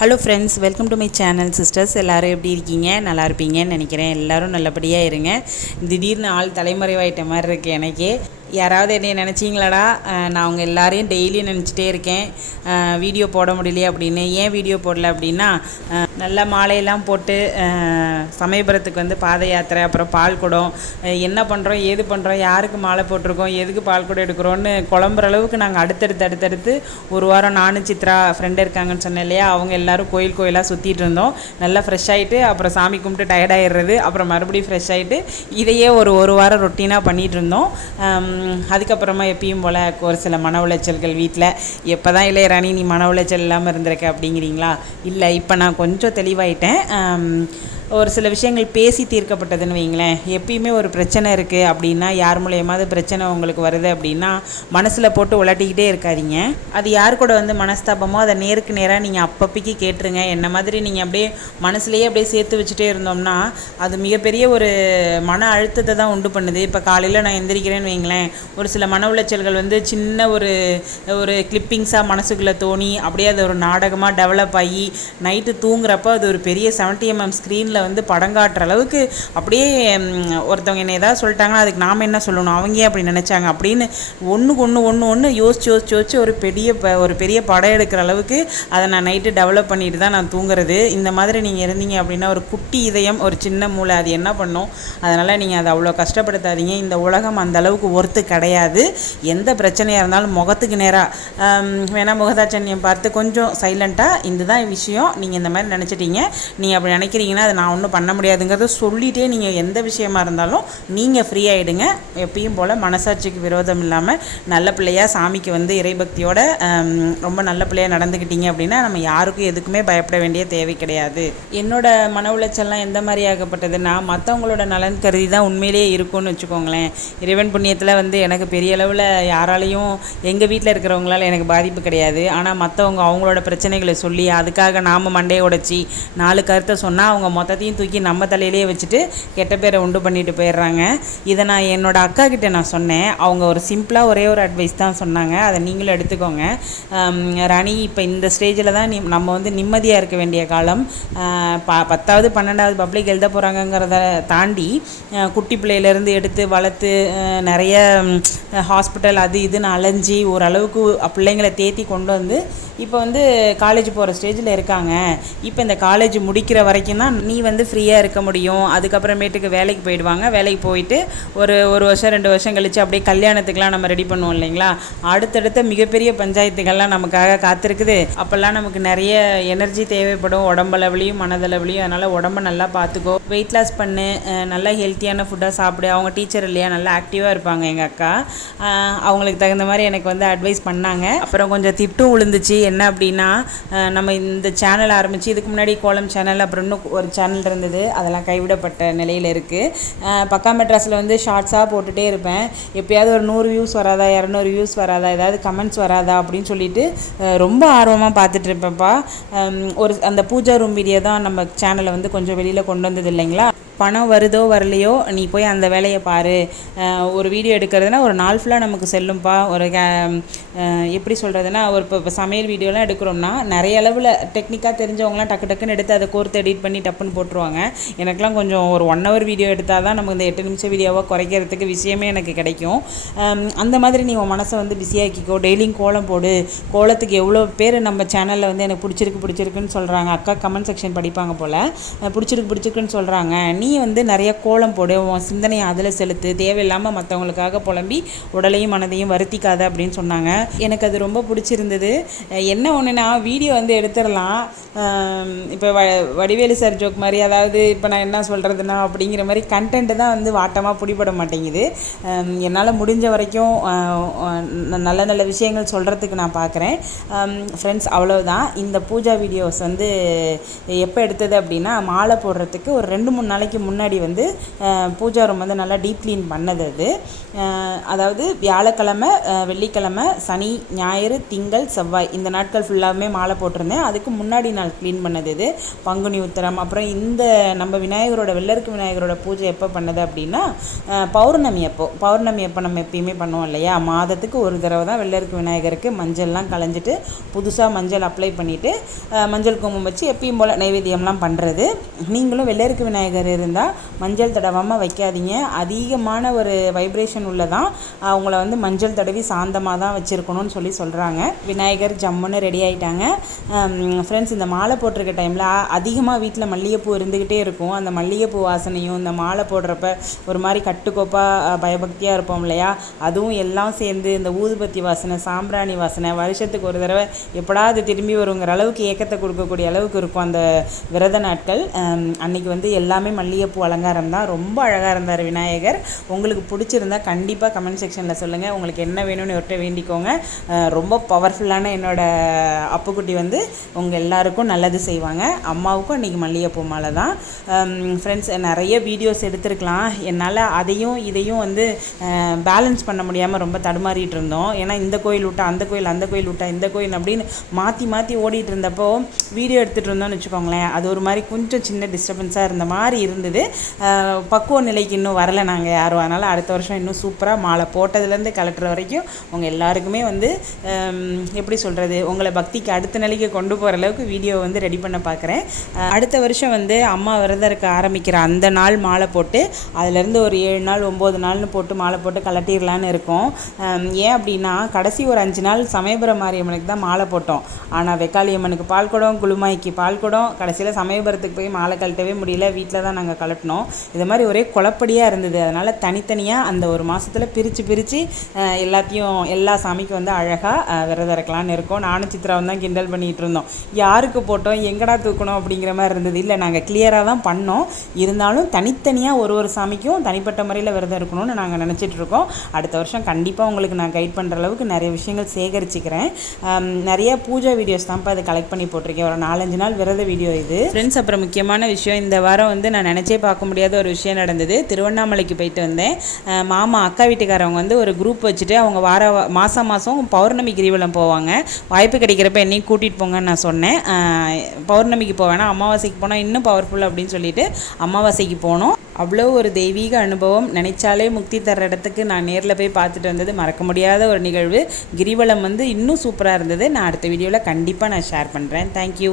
Hello friends welcome to my channel sisters எல்லோரும் எப்படி இருக்கீங்க? நல்லா இருப்பீங்கன்னு நினைக்கிறேன். எல்லோரும் நல்லபடியாக இருங்க. திடீர்னு ஆள் தலைமறைவாயிட்ட மாதிரி இருக்குது எனக்கே. யாராவது என்னை நினச்சிங்களாடா? நான் அவங்க எல்லாரையும் டெய்லியும் நினச்சிட்டே இருக்கேன். வீடியோ போட முடியலையே அப்படின்னு. ஏன் வீடியோ போடல அப்படின்னா நல்ல மாலையெல்லாம் போட்டு சமயபுரத்துக்கு வந்து பாத யாத்திரை அப்புறம் பால் குடம் என்ன பண்ணுறோம் ஏது பண்ணுறோம் யாருக்கு மாலை போட்டிருக்கோம் எதுக்கு பால் குடம் எடுக்கிறோன்னு குழம்புற அளவுக்கு நாங்கள் அடுத்தடுத்து அடுத்தடுத்து ஒரு வாரம் நானும் சித்ரா ஃப்ரெண்டு இருக்காங்கன்னு சொன்னேன் இல்லையா? அவங்க எல்லாரும் கோயில் கோயிலாக சுற்றிட்டு இருந்தோம். நல்லா ஃப்ரெஷ் ஆகிட்டு அப்புறம் சாமி கும்பிட்டு டயர்ட் ஆகிடுறது அப்புறம் மறுபடியும் ஃப்ரெஷ் ஆகிட்டு இதையே ஒரு ஒரு வாரம் ரொட்டீனாக பண்ணிகிட்டு இருந்தோம். அதுக்கப்புறமா எப்பயும் போல் ஒரு சில மன உளைச்சல்கள் வீட்டில் எப்போ தான் இளையராணி நீ மன உளைச்சல் இல்லாமல் இருந்திருக்க? அப்படிங்கிறீங்களா? இல்லை இப்போ நான் கொஞ்சம் தெளிவாயிட்டேன். ஒரு சில விஷயங்கள் பேசி தீர்க்கப்பட்டதுன்னு வைங்களேன். எப்பயுமே ஒரு பிரச்சனை இருக்குது அப்படின்னா யார் மூலயமாவது பிரச்சனை உங்களுக்கு வருது அப்படின்னா மனசில் போட்டு உலட்டிக்கிட்டே இருக்காதீங்க. அது யார் கூட வந்து மனஸ்தாபமோ அதை நேருக்கு நேராக நீங்கள் அப்பப்பைக்கு கேட்டுருங்க. என்ன மாதிரி நீங்கள் அப்படியே மனசுலேயே அப்படியே சேர்த்து வச்சுட்டே இருந்தோம்னா அது மிகப்பெரிய ஒரு மன அழுத்தத்தை தான் உண்டு பண்ணுது. இப்போ காலையில் நான் எந்திரிக்கிறேன்னு வைங்களேன். ஒரு சில மன உளைச்சல்கள் வந்து சின்ன ஒரு ஒரு கிளிப்பிங்ஸாக மனசுக்குள்ளே தோணி அப்படியே அது ஒரு நாடகமாக டெவலப் ஆகி நைட்டு தூங்குறப்போ அது ஒரு பெரிய 70 எம்எம் ஸ்க்ரீனில் வந்து படம் காட்டுற அளவுக்கு அப்படியே ஒருத்தவங்க என்ன ஏதாவது சொல்லிட்டாங்கன்னா அதுக்கு நாம் என்ன சொல்லணும்? அவங்க ஏன் அப்படி நினச்சாங்க அப்படின்னு ஒன்றுக்கு ஒன்று ஒன்று ஒன்று யோசிச்சு யோசிச்சு யோசிச்சு ஒரு பெரிய ப ஒரு பெரிய படம் எடுக்கிற அளவுக்கு அதை நான் நைட்டு டெவலப் பண்ணிட்டு தான் நான் தூங்குறது. இந்த மாதிரி நீங்கள் இருந்தீங்க அப்படின்னா ஒரு குட்டி இதயம் ஒரு சின்ன மூளை அது என்ன பண்ணும்? அதனால் நீங்கள் அதை அவ்வளோ கஷ்டப்படுத்தாதீங்க. இந்த உலகம் அந்த அளவுக்கு ஒர்த்து கிடையாது. எந்த பிரச்சனையாக இருந்தாலும் முகத்துக்கு நேராக வேணால் முகதாச்சன்யம் பார்த்து கொஞ்சம் சைலண்ட்டாக இதுதான் விஷயம். நீங்கள் இந்த மாதிரி நினச்சிட்டீங்க. நீங்கள் அப்படி நினைக்கிறீங்கன்னா அதை நான் ஒன்றும் பண்ண முடியாதுங்கிறத சொல்லிட்டே நீங்கள் எந்த விஷயமா இருந்தாலும் நீங்கள் ஃப்ரீ ஆகிடுங்க எப்பயும் போல் மனசாட்சிக்கு விரோதம் இல்லாமல் நல்ல பிள்ளையாக சாமிக்கு வந்து இறைபக்தியோட ரொம்ப நல்ல பிள்ளையாக நடந்துக்கிட்டீங்க அப்படின்னா நம்ம யாருக்கும் எதுக்குமே பயப்பட வேண்டிய தேவை கிடையாது. என்னோட மன உளைச்சல்லாம் எந்த மாதிரி ஆகப்பட்டதுன்னா மற்றவங்களோட நலன் கருதி தான் உண்மையிலேயே இருக்கும்னு வச்சுக்கோங்களேன். இறைவன் புண்ணியத்தில் வந்து எனக்கு பெரிய அளவில் யாராலையும் எங்கள் வீட்டில் இருக்கிறவங்களால எனக்கு பாதிப்பு கிடையாது. ஆனால் மற்றவங்க அவங்களோட பிரச்சனைகளை சொல்லி அதுக்காக நாம் மண்டையை உடைச்சி நாலு கருத்தை சொன்னால் அவங்க மொத்த மொத்தத்தையும் தூக்கி நம்ம தலையிலேயே வச்சுட்டு கெட்ட பேரை உண்டு பண்ணிட்டு போயிடுறாங்க. இதை நான் என்னோட அக்கா கிட்டே நான் சொன்னேன். அவங்க ஒரு சிம்பிளாக ஒரே ஒரு அட்வைஸ் தான் சொன்னாங்க. அதை நீங்களும் எடுத்துக்கோங்க. ராணி இப்போ இந்த ஸ்டேஜில் தான் நம்ம வந்து நிம்மதியாக இருக்க வேண்டிய காலம். ப பத்தாவது பன்னெண்டாவது பப்ளிக் எழுத போகிறாங்கங்கிறத தாண்டி குட்டி பிள்ளையிலேருந்து எடுத்து வளர்த்து நிறைய ஹாஸ்பிட்டல் அது இதுன்னு அலைஞ்சி ஓரளவுக்கு பிள்ளைங்களை தேத்தி கொண்டு வந்து இப்போ வந்து காலேஜ் போகிற ஸ்டேஜில் இருக்காங்க. இப்போ இந்த காலேஜ் முடிக்கிற வரைக்கும் தான் நீ வந்து ஃப்ரீயாக இருக்க முடியும். அதுக்கப்புறமேட்டுக்கு வேலைக்கு போயிடுவாங்க. வேலைக்கு போயிட்டு ஒரு ஒரு வருஷம் ரெண்டு வருஷம் கழித்து அப்படியே கல்யாணத்துக்குலாம் நம்ம ரெடி பண்ணுவோம் இல்லைங்களா? அடுத்தடுத்த மிகப்பெரிய பஞ்சாயத்துகள்லாம் நமக்காக காத்திருக்குது. அப்போல்லாம் நமக்கு நிறைய எனர்ஜி தேவைப்படும். உடம்பளவுலையும் மனதளவுலையும். அதனால் உடம்ப நல்லா பார்த்துக்கோ வெயிட் லாஸ் பண்ணு. நல்லா ஹெல்த்தியான ஃபுட்டாக சாப்பிடு. அவங்க டீச்சர் இல்லையா? நல்லா ஆக்டிவாக இருப்பாங்க எங்கள் அக்கா. அவங்களுக்கு தகுந்த மாதிரி எனக்கு வந்து அட்வைஸ் பண்ணாங்க. அப்புறம் கொஞ்சம் திட்டும் விழுந்துச்சு என்ன அப்படின்னா நம்ம இந்த சேனல் ஆரம்பித்து இதுக்கு முன்னாடி கோலம் சேனல் அப்புறம் இன்னும் ஒரு சேனல் இருந்தது. அதெல்லாம் கைவிடப்பட்ட நிலையில் இருக்குது பக்கா மெட்ராஸில் வந்து ஷார்ட்ஸாக போட்டுகிட்டே இருப்பேன். எப்பயாவது ஒரு நூறு வியூஸ் வராதா இரநூறு வியூஸ் வராதா ஏதாவது கமெண்ட்ஸ் வராதா அப்படின்னு சொல்லிட்டு ரொம்ப ஆர்வமாக பார்த்துட்டு இருப்பேன்ப்பா. ஒரு அந்த பூஜா ரூம் வீடியோ தான் நம்ம சேனலை வந்து கொஞ்சம் வெளியில் கொண்டு வந்தது இல்லைங்களா? பணம் வருதோ வரலையோ நீ போய் அந்த வேலையை பாரு. ஒரு வீடியோ எடுக்கிறதுனா ஒரு நாள் ஃபுல்லாக நமக்கு செல்லும்ப்பா ஒரு கே- எப்படி சொல்கிறதுனா ஒரு இப்போ இப்போ சமையல் வீடியோலாம் எடுக்கிறோம்னா நிறைய அளவில் டெக்னிக்காக தெரிஞ்சவங்களாம் டக்கு டக்குன்னு எடுத்து அதை கோர்த்து எடிட் பண்ணி டப்புன்னு போட்டுருவாங்க. எனக்கெலாம் கொஞ்சம் ஒரு ஒன் ஹவர் வீடியோ எடுத்தால் தான் நமக்கு இந்த எட்டு நிமிஷம் வீடியோவாக குறைக்கிறதுக்கு விஷயமே எனக்கு கிடைக்கும். அந்த மாதிரி நீ உன் மனசை வந்து பிஸியாக்கிக்கோ டெய்லியும் கோலம் போடு. கோலத்துக்கு எவ்வளோ பேர் நம்ம சேனலில் வந்து எனக்கு பிடிச்சிருக்கு பிடிச்சிருக்குன்னு சொல்கிறாங்க அக்கா கமெண்ட் செக்ஷன் படிப்பாங்க போல். பிடிச்சிருக்கு பிடிச்சிருக்குன்னு சொல்கிறாங்க நீ வந்து நிறைய கோலம் போடு உன் சிந்தனையை அதில் செலுத்து தேவையில்லாமல் மற்றவங்களுக்காக புலம்பி உடலையும் மனதையும் வருத்திக்காத அப்படின்னு சொன்னாங்க. எனக்கு அது ரொம்ப பிடிச்சிருந்தது. என்ன ஒன்றுனா வீடியோ வந்து எடுத்துடலாம். இப்போ வ வடிவேலு சார் ஜோக் மாதிரி அதாவது இப்போ நான் என்ன சொல்கிறதுனா அப்படிங்கிற மாதிரி கண்டென்ட்டு தான் வந்து வாட்டமாக பிடிபட மாட்டேங்குது. என்னால் முடிஞ்ச வரைக்கும் ந- நல்ல நல்ல விஷயங்கள் சொல்கிறதுக்கு நான் பார்க்குறேன் ஃப்ரெண்ட்ஸ் அவ்வளோதான் இந்த பூஜா வீடியோஸ் வந்து எப்போ எடுத்தது அப்படின்னா மாலை போடுறதுக்கு ஒரு ரெண்டு மூணு நாளைக்கு நாளைக்கு முன்னாடி வந்து பூஜா ரூம் வந்து நல்லா டீப் க்ளீன் பண்ணது அது. அதாவது வியாழக்கிழமை வெள்ளிக்கிழமை சனி ஞாயிறு திங்கள் செவ்வாய் இந்த நாட்கள் ஃபுல்லாகவே மாலை போட்டிருந்தேன். அதுக்கு முன்னாடி நாள் க்ளீன் பண்ணது இது. பங்குனி உத்திரம் அப்புறம் இந்த நம்ம விநாயகரோட வெள்ளருக்கு விநாயகரோட பூஜை எப்போ பண்ணது அப்படின்னா பௌர்ணமி அப்போ. பௌர்ணமி அப்போ நம்ம எப்பயுமே பண்ணுவோம் இல்லையா? மாதத்துக்கு ஒரு தடவை தான் வெள்ளருக்கு விநாயகருக்கு மஞ்சள்லாம் களைஞ்சிட்டு புதுசாக மஞ்சள் அப்ளை பண்ணிவிட்டு மஞ்சள் குங்குமம் வச்சு எப்பயும் போல் நைவேத்தியம்லாம் பண்ணுறது நீங்களும் வெள்ளருக்கு விநாயகர் இருந்தால் மஞ்சள் தடவாமல் வைக்காதீங்க. அதிகமான ஒரு வைப்ரேஷன் உள்ளதான் அவங்கள வந்து மஞ்சள் தடவி சாந்தமாக தான் வச்சுருக்கணும்னு சொல்லி சொல்கிறாங்க விநாயகர் ஜம்முன்னு ரெடி ஆகிட்டாங்க ஃப்ரெண்ட்ஸ் இந்த மாலை போட்டிருக்க டைமில் அதிகமாக வீட்டில் மல்லிகைப்பூ இருந்துக்கிட்டே இருக்கும். அந்த மல்லிகைப்பூ வாசனையும் இந்த மாலை போடுறப்ப ஒரு மாதிரி கட்டுக்கோப்பாக பயபக்தியாக இருப்போம் இல்லையா? அதுவும் எல்லாம் சேர்ந்து இந்த ஊதுபத்தி வாசனை சாம்பிராணி வாசனை வருஷத்துக்கு ஒரு தடவை எப்படாது திரும்பி வருங்கிற அளவுக்கு ஏக்கத்தை கொடுக்கக்கூடிய அளவுக்கு இருக்கும் அந்த விரத நாட்கள். அன்னைக்கு வந்து எல்லாமே மல்லிகைப்பூ அலங்காரம் தான். ரொம்ப அழகாக இருந்தார் விநாயகர். உங்களுக்கு பிடிச்சிருந்தா கண்டிப்பாக கமெண்ட் செக்ஷனில் சொல்லுங்கள் உங்களுக்கு என்ன வேணும்னு ஒருட்ட வேண்டிக்கோங்க. ரொம்ப பவர்ஃபுல்லான என்னோடய அப்புக்குட்டி வந்து உங்கள் எல்லாருக்கும் நல்லது செய்வாங்க. அம்மாவுக்கும் இன்றைக்கி மல்லிகைப்பூ மாலை தான். ஃப்ரெண்ட்ஸ் நிறைய வீடியோஸ் எடுத்திருக்கலாம். என்னால் அதையும் இதையும் வந்து பேலன்ஸ் பண்ண முடியாமல் ரொம்ப தடுமாறிட்டு இருந்தோம். ஏன்னா இந்த கோயில் விட்டா அந்த கோயில் அந்த கோயில் விட்டா இந்த கோயில் அப்படின்னு மாற்றி மாற்றி ஓடிட்டு இருந்தப்போ வீடியோ எடுத்துகிட்டு இருந்தோம்னு வச்சுக்கோங்களேன். அது ஒரு மாதிரி கொஞ்சம் சின்ன டிஸ்டர்பன்ஸாக இருந்த மாதிரி இருந்தது. பக்குவ நிலைக்கு இன்னும் வரலை நாங்கள் யாரும். அதனால் அடுத்த வருஷம் இன்னும் சூப்பராக மாலை போட்டதுலேருந்து கலட்டுற வரைக்கும் உங்கள் எல்லாருக்குமே வந்து எப்படி சொல்கிறது உங்களை பக்திக்கு அடுத்த நிலைக்கு கொண்டு போகிற அளவுக்கு வீடியோ வந்து ரெடி பண்ண பார்க்குறேன் அடுத்த வருஷம் வந்து அம்மா விரதம் இருக்க ஆரம்பிக்கிற அந்த நாள் மாலை போட்டு அதுலேருந்து ஒரு ஏழு நாள் ஒம்பது நாள்னு போட்டு மாலை போட்டு கலட்டிடலான்னு இருக்கோம். ஏன் அப்படின்னா கடைசி ஒரு அஞ்சு நாள் சமயபுரம் மாரியம்மனுக்கு தான் மாலை போட்டோம். ஆனால் வெக்காளியம்மனுக்கு பால் குடம் குழுமாய்க்கு பால் குடம் கடைசியில் சமயபுரத்துக்கு போய் மாலை கழட்டவே முடியல. வீட்டில் தான் நாங்கள் கலட்டினோம் இது மாதிரி ஒரே குழப்படியாக இருந்தது. அதனால் தனித்தனியாக அந்த ஒரு மாதத்தில் பிரித்து பிரித்து எல்லாத்தையும் எல்லா சாமிக்கும் வந்து அழகாக விரதம் இருக்கலாம்னு இருக்கோம். நானும் சித்ராவும் தான் கிண்டல் பண்ணிகிட்டு இருந்தோம். யாருக்கு போட்டோம்? எங்கடா தூக்கணும்? அப்படிங்கிற மாதிரி இருந்தது. இல்லை நாங்கள் கிளியராக தான் பண்ணோம். இருந்தாலும் தனித்தனியாக ஒரு ஒரு சாமிக்கும் தனிப்பட்ட முறையில் விரதம் இருக்கணும்னு நாங்கள் நினச்சிட்டு இருக்கோம். அடுத்த வருஷம் கண்டிப்பாக உங்களுக்கு நான் கைட் பண்ணுற அளவுக்கு நிறைய விஷயங்கள் சேகரிச்சுக்கிறேன். நிறைய பூஜை வீடியோஸ் தான்ப்பா அதை கலெக்ட் பண்ணி போட்டிருக்கேன். ஒரு நாலஞ்சு நாள் விரத வீடியோ இது. ஃப்ரெண்ட்ஸ் அப்புறம் முக்கியமான விஷயம் இந்த வாரம் வந்து நான் நினச்சே பார்க்க முடியாத ஒரு விஷயம் நடந்தது. திருவண்ணாமலைக்கு போயிட்டு வந்தேன். மாமா அக்கா வீட்டுக்காரவங்க வந்து ஒரு குரூப் வச்சுட்டு அவங்க வார மாதம் மாதம் பௌர்ணமி கிரிவலம் போவாங்க. வாய்ப்பு கிடைக்கிறப்ப என்னையும் கூட்டிகிட்டு போங்கன்னு நான் சொன்னேன். பௌர்ணமிக்கு போவேன்னா அமாவாசைக்கு போனால் இன்னும் பவர்ஃபுல் அப்படின்னு சொல்லிட்டு அமாவாசைக்கு போனோம். அவ்வளோ ஒரு தெய்வீக அனுபவம். நினைச்சாலே முக்தி தர்ற இடத்துக்கு நான் நேரில் போய் பார்த்துட்டு வந்தது மறக்க முடியாத ஒரு நிகழ்வு. கிரிவலம் வந்து இன்னும் சூப்பராக இருந்தது. நான் அடுத்த வீடியோவில் கண்டிப்பாக நான் ஷேர் பண்ணுறேன் தேங்க்யூ